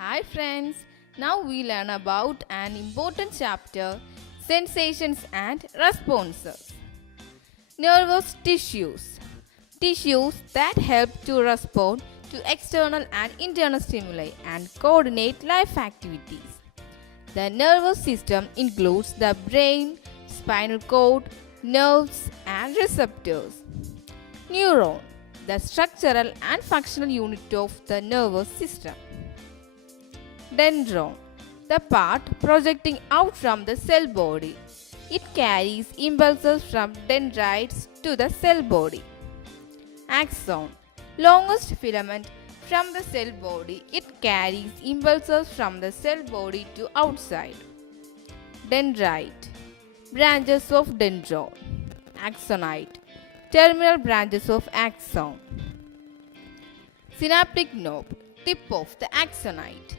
Hi friends, now we learn about an important chapter, sensations and responses. Nervous tissues. Tissues that help to respond to external and internal stimuli and coordinate life activities. The nervous system includes the brain, spinal cord, nerves and receptors. Neuron, the structural and functional unit of the nervous system. Dendron, the part projecting out from the cell body. It carries impulses from dendrites to the cell body. Axon, longest filament from the cell body. It carries impulses from the cell body to outside. Dendrite, branches of dendron. Axonite, terminal branches of axon. Synaptic knob, tip of the axonite.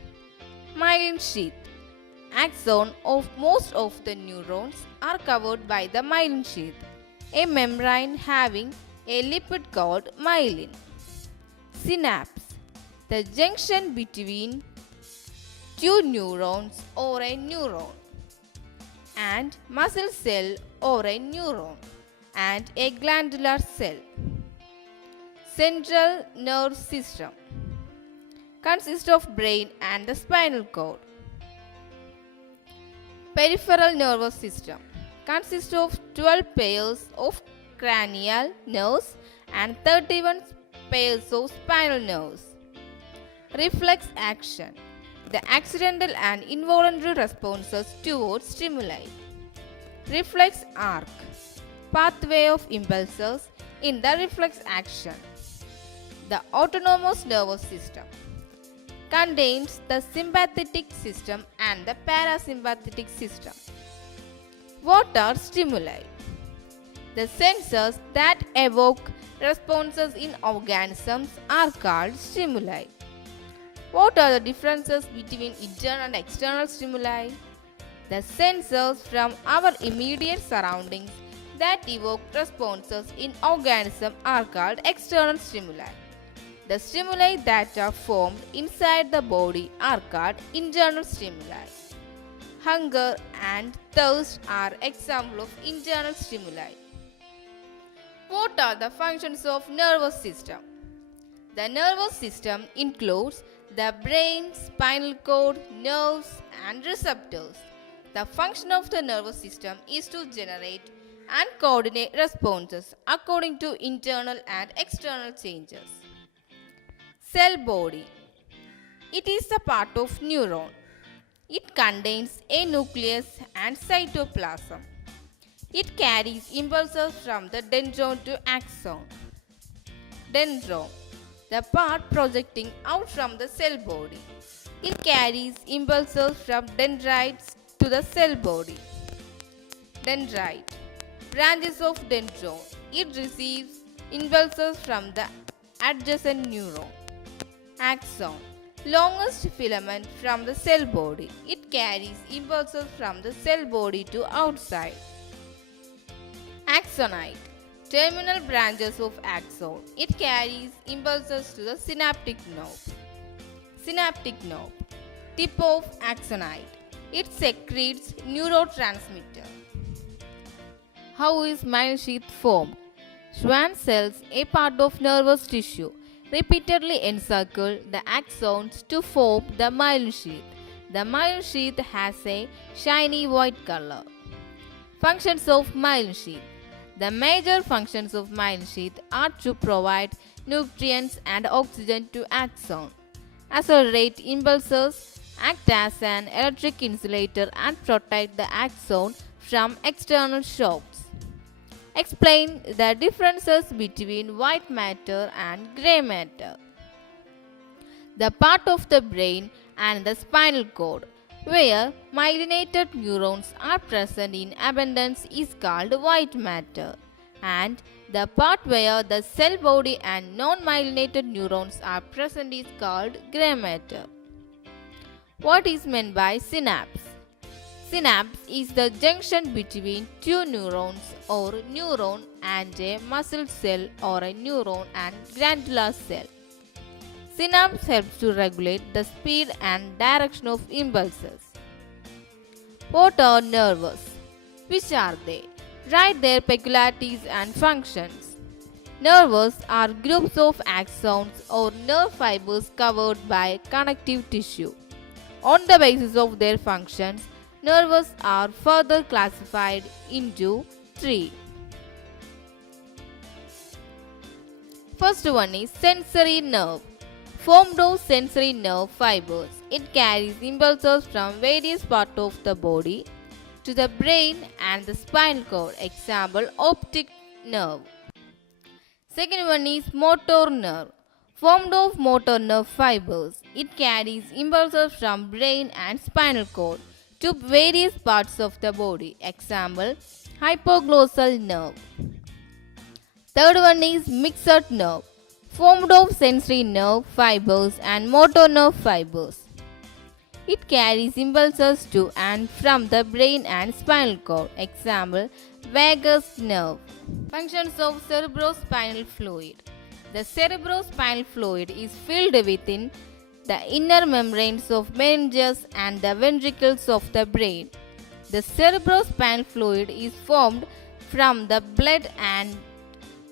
Myelin sheath. Axon of most of the neurons are covered by the myelin sheath, a membrane having a lipid called myelin. Synapse, the junction between two neurons or a neuron, and muscle cell or a neuron, and a glandular cell. Central nerve system consists of brain and the spinal cord. Peripheral nervous system consists of 12 pairs of cranial nerves and 31 pairs of spinal nerves. Reflex action, the accidental and involuntary responses towards stimuli. Reflex arc, pathway of impulses in the reflex action. The autonomous nervous system contains the sympathetic system and the parasympathetic system. What are stimuli? The sensors that evoke responses in organisms are called stimuli. What are the differences between internal and external stimuli? The sensors from our immediate surroundings that evoke responses in organisms are called external stimuli. The stimuli that are formed inside the body are called internal stimuli. Hunger and thirst are examples of internal stimuli. What are the functions of nervous system? The nervous system includes the brain, spinal cord, nerves and receptors. The function of the nervous system is to generate and coordinate responses according to internal and external changes. Cell body. It is a part of neuron. It contains a nucleus and cytoplasm. It carries impulses from the dendron to axon. Dendron, the part projecting out from the cell body. It carries impulses from dendrites to the cell body. Dendrite, branches of dendron. It receives impulses from the adjacent neuron. Axon, longest filament from the cell body. It carries impulses from the cell body to outside. Axonite, terminal branches of axon. It carries impulses to the synaptic knob. Synaptic knob, tip of axonite. It secretes neurotransmitter. How is myelin sheath formed? Schwann cells, a part of nervous tissue, repeatedly encircle the axons to form the myelin sheath. The myelin sheath has a shiny white color. Functions of myelin sheath. The major functions of myelin sheath are to provide nutrients and oxygen to axon, accelerate impulses, act as an electric insulator and protect the axon from external shocks. Explain the differences between white matter and grey matter. The part of the brain and the spinal cord where myelinated neurons are present in abundance is called white matter, and the part where the cell body and non-myelinated neurons are present is called grey matter. What is meant by synapse? Synapse is the junction between two neurons or neuron and a muscle cell or a neuron and glandular cell. Synapse helps to regulate the speed and direction of impulses. What are nerves? Which are they? Write their peculiarities and functions. Nerves are groups of axons or nerve fibers covered by connective tissue. On the basis of their functions, nerves are further classified into three. First one is sensory nerve. Formed of sensory nerve fibers, it carries impulses from various parts of the body to the brain and the spinal cord. Example, optic nerve. Second one is motor nerve. Formed of motor nerve fibers, it carries impulses from brain and spinal cord to various parts of the body. Example, hypoglossal nerve. Third one is mixed nerve. Formed of sensory nerve fibers and motor nerve fibers. It carries impulses to and from the brain and spinal cord. Example, vagus nerve. Functions of cerebrospinal fluid. The cerebrospinal fluid is filled within the inner membranes of meninges and the ventricles of the brain. The cerebrospinal fluid is formed from the blood and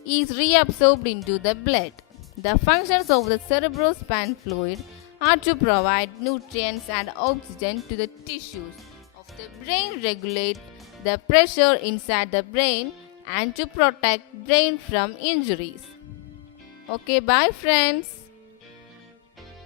is reabsorbed into the blood. The functions of the cerebrospinal fluid are to provide nutrients and oxygen to the tissues of the brain, regulate the pressure inside the brain, and to protect brain from injuries. Okay, bye friends.